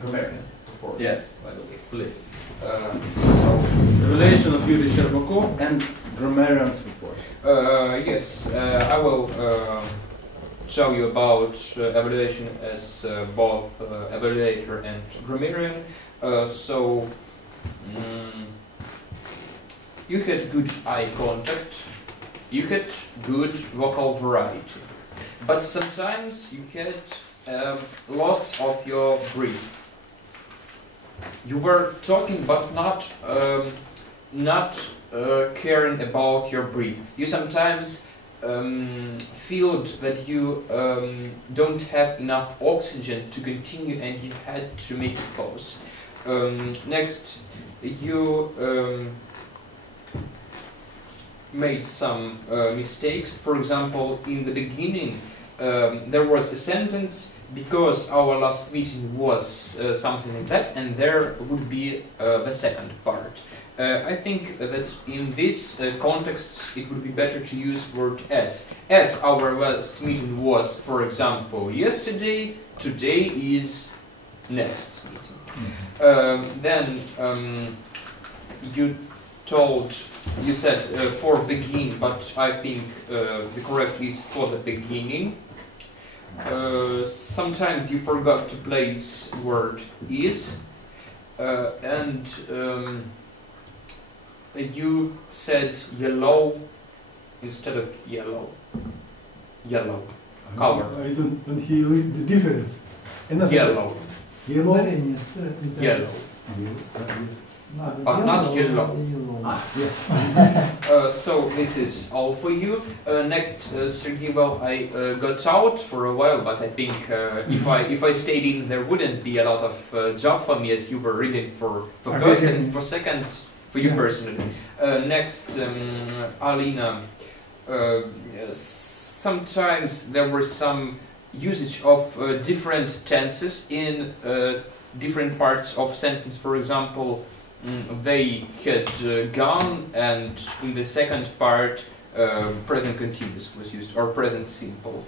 grammarian. Yes, by the way, please. So, evaluation of Yuri Sherbakov and grammarian's report. Yes, I will tell you about evaluation as both evaluator and grammarian. You had good eye contact, you had good vocal variety, but sometimes you had loss of your breath. You were talking but not caring about your breath. You sometimes feel that you don't have enough oxygen to continue and you had to make a pause. Next, you made some mistakes. For example, in the beginning there was a sentence because our last meeting was something like that, and there would be the second part. I think that in this context it would be better to use word as. As our last meeting was, for example, yesterday, today is next meeting. Then you said for begin, but I think the correct is for the beginning. Sometimes you forgot to place word is, and you said yellow instead of yellow. Yellow. Color. I don't hear the difference. Yellow. Yellow? Yellow. But not yellow. Yes. So this is all for you. Next, Sergey, well, I got out for a while, but I think if I stayed in, there wouldn't be a lot of job for me, as you were reading for first and for second, for you personally. Next, Alina, sometimes there were some usage of different tenses in different parts of sentence. For example, they had gone, and in the second part present continuous was used, or present simple.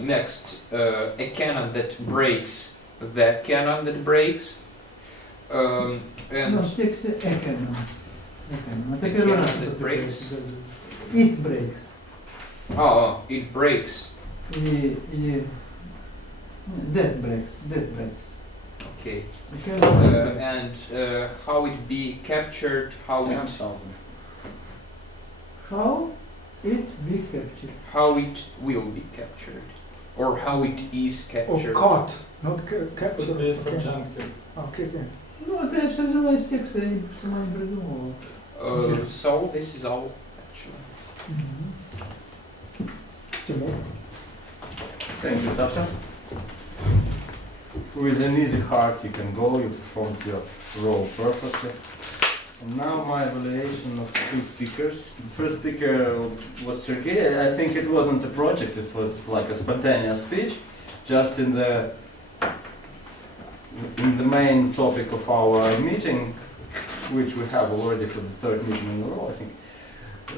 Next, a cannon that breaks, the cannon that breaks. And no, takes a cannon. Cannon that breaks. It breaks. Oh, it breaks. That breaks. That breaks. Okay. Okay. And how it be captured? How it be captured? How it will be captured, or how it is captured? Caught, not captured. Could be subjunctive. Okay. Ну, это я сразу из текста и сама не придумала. So this is all actually. Тимур. Thank you, Sasha. With an easy heart you can go, you performed your role perfectly. And now my evaluation of two speakers. The first speaker was Sergey. I think it wasn't a project, it was like a spontaneous speech, just in the main topic of our meeting, which we have already for the third meeting in a row, I think,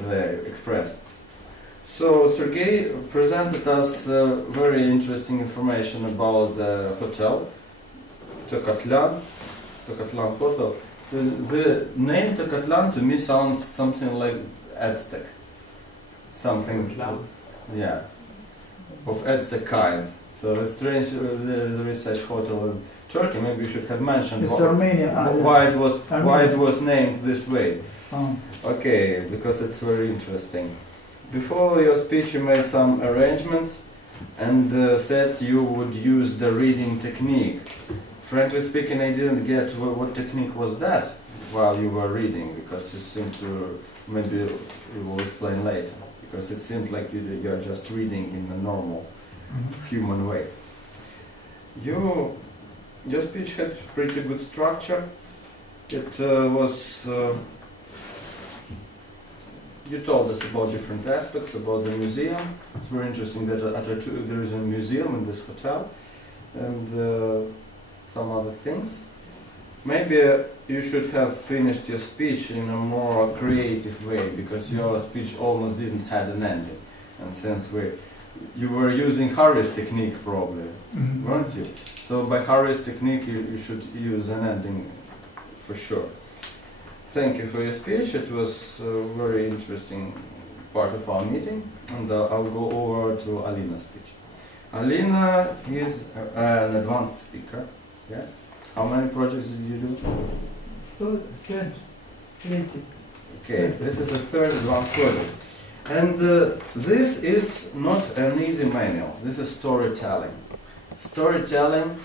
the Express. So Sergey presented us very interesting information about the hotel, Tokatlan Hotel. The name Tokatlan to me sounds something like Aztec. Something, yeah, of Aztec kind. So it's strange there is such hotel in Turkey. Maybe you should have mentioned why it was named this way. Okay, because it's very interesting. Before your speech you made some arrangements and said you would use the reading technique. Frankly speaking, I didn't get what technique was that while you were reading, because it seemed to, maybe you will explain later, because it seemed like you are just reading in a normal human way. Your speech had pretty good structure. It was you told us about different aspects, about the museum. It's very interesting that there is a museum in this hotel, and some other things. Maybe you should have finished your speech in a more creative way, because your speech almost didn't have an ending. And since you were using Harry's technique probably, weren't you? So by Harry's technique, you should use an ending for sure. Thank you for your speech. It was a very interesting part of our meeting, and I'll go over to Alina's speech. Alina is an advanced speaker. Yes. How many projects did you do? So, third, 20. Okay, this is a third advanced project. And this is not an easy manual. This is storytelling. Storytelling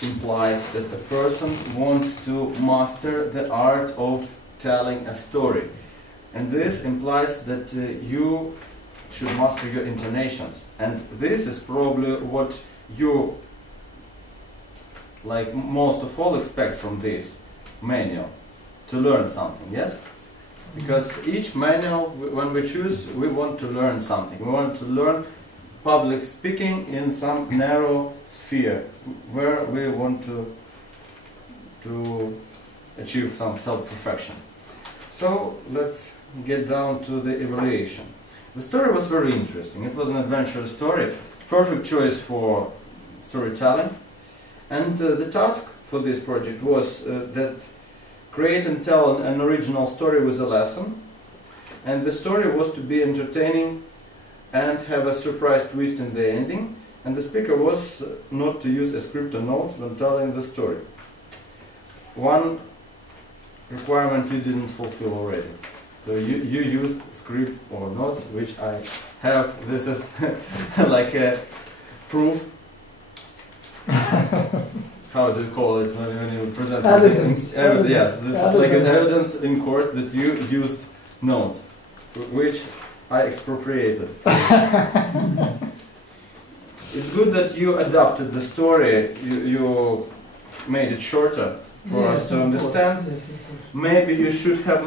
implies that a person wants to master the art of telling a story. And this implies that you should master your intonations. And this is probably what you, like most of all, expect from this manual, to learn something, yes? Because each manual, when we choose, we want to learn something. We want to learn public speaking in some narrow sphere where we want to achieve some self-perfection. So let's get down to the evaluation. The story was very interesting. It was an adventure story, perfect choice for storytelling. And the task for this project was that create and tell an original story with a lesson. And the story was to be entertaining and have a surprise twist in the ending. And the speaker was not to use a script or notes when telling the story. One requirement you didn't fulfill already. So you used script or notes, which I have. This is like a proof. How do you call it when you present something? Evidence. Yes, this is like an evidence in court that you used notes, which I expropriated. It's good that you adapted the story. You made it shorter for us to understand. Yes, of course. Maybe you should have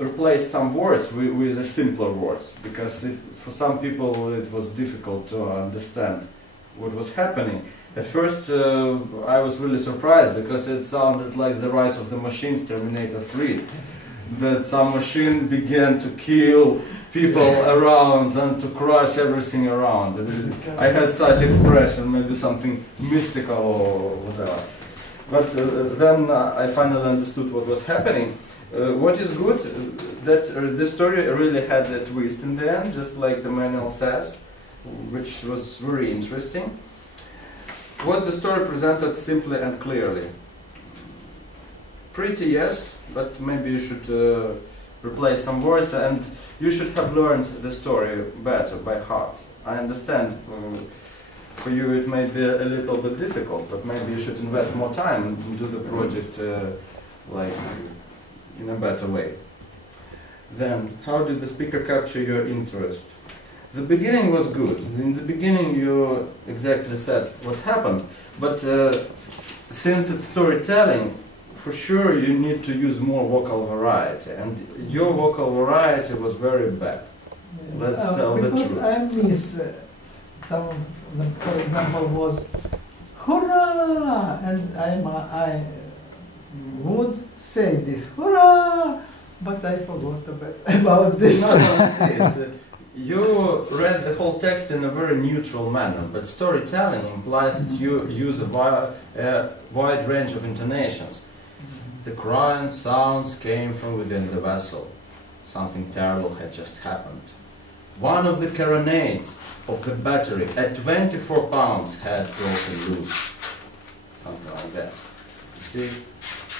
replaced some words with the simpler words, because for some people it was difficult to understand what was happening. At first I was really surprised, because it sounded like the rise of the machines, Terminator 3. That some machine began to kill people around and to crush everything around. I had such expression, maybe something mystical or whatever. But then I finally understood what was happening. What is good, that the story really had a twist in the end, just like the manual says, which was very interesting. Was the story presented simply and clearly? Pretty yes, but maybe you should replace some words, and you should have learned the story better by heart. I understand for you it may be a little bit difficult, but maybe you should invest more time and do the project like in a better way. Then, how did the speaker capture your interest? The beginning was good. In the beginning you exactly said what happened, but since it's storytelling, for sure you need to use more vocal variety, and your vocal variety was very bad. Let's tell the truth. Because I miss some of them, for example, was hurrah, and I would say this hurrah, but I forgot about this. Not only this, you read the whole text in a very neutral manner, but storytelling implies that you use a wide range of intonations. The crying sounds came from within the vessel. Something terrible had just happened. One of the carronades of the battery at 24 pounds had broken loose. Something like that. You see,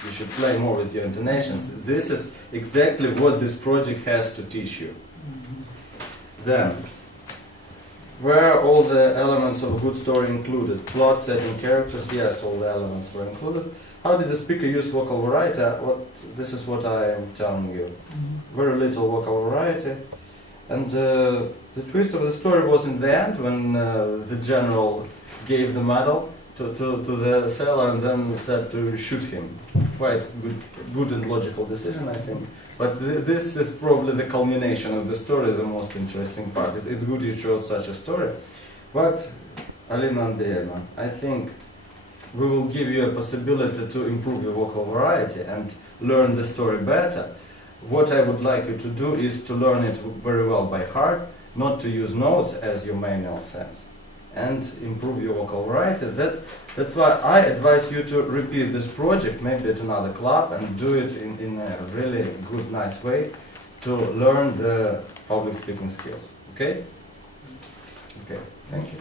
you should play more with your intonations. This is exactly what this project has to teach you. Then, were all the elements of a good story included? Plot, setting, characters, yes, all the elements were included. How did the speaker use vocal variety? This is what I am telling you. Very little vocal variety. And the twist of the story was in the end, when the general gave the medal to the sailor and then said to shoot him. Quite good and logical decision, I think. But this is probably the culmination of the story, the most interesting part. It's good you chose such a story. But, Alina Andreevna, I think we will give you a possibility to improve your vocal variety and learn the story better. What I would like you to do is to learn it very well by heart, not to use notes as your manual says. and improve your vocal variety. That's why I advise you to repeat this project, maybe at another club, and do it in a really good, nice way to learn the public speaking skills. Okay? Okay, thank you.